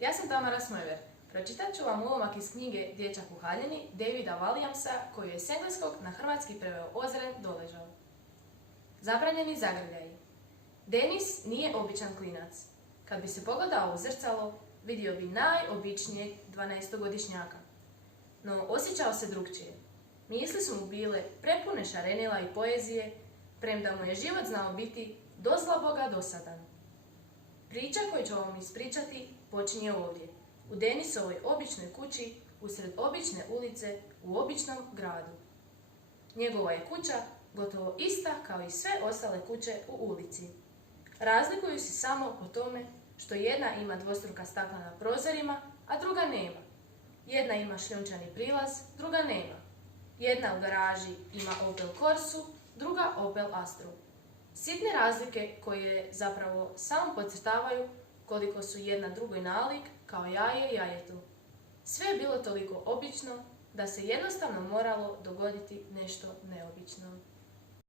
Ja sam Tamara Smojver. Pročitat ću vam ulomak iz knjige Dječak u haljini Davida Williamsa koju je s engleskog na hrvatski preveo Ozren Doležal. Zabranjeni zagrljaji. Denis nije običan klinac. Kad bi se pogledao u zrcalo, vidio bi najobičnijeg 12-godišnjaka. No osjećao se drukčije. Misli su mu bile prepune šarenila i poezije, premda mu je život znao biti dozla Boga dosadan. Priča koju ću vam ispričati počinje ovdje, u Denisovoj običnoj kući, usred obične ulice, u običnom gradu. Njegova je kuća gotovo ista kao i sve ostale kuće u ulici. Razlikuju se samo po tome što jedna ima dvostruka stakla na prozorima, a druga nema. Jedna ima šljunčani prilaz, druga nema. Jedna u garaži ima Opel Corsu, druga Opel Astru. Sitne razlike koje zapravo samo podcrtavaju koliko su jedna drugoj nalik kao jaje jajetu. Sve je bilo toliko obično da se jednostavno moralo dogoditi nešto neobično.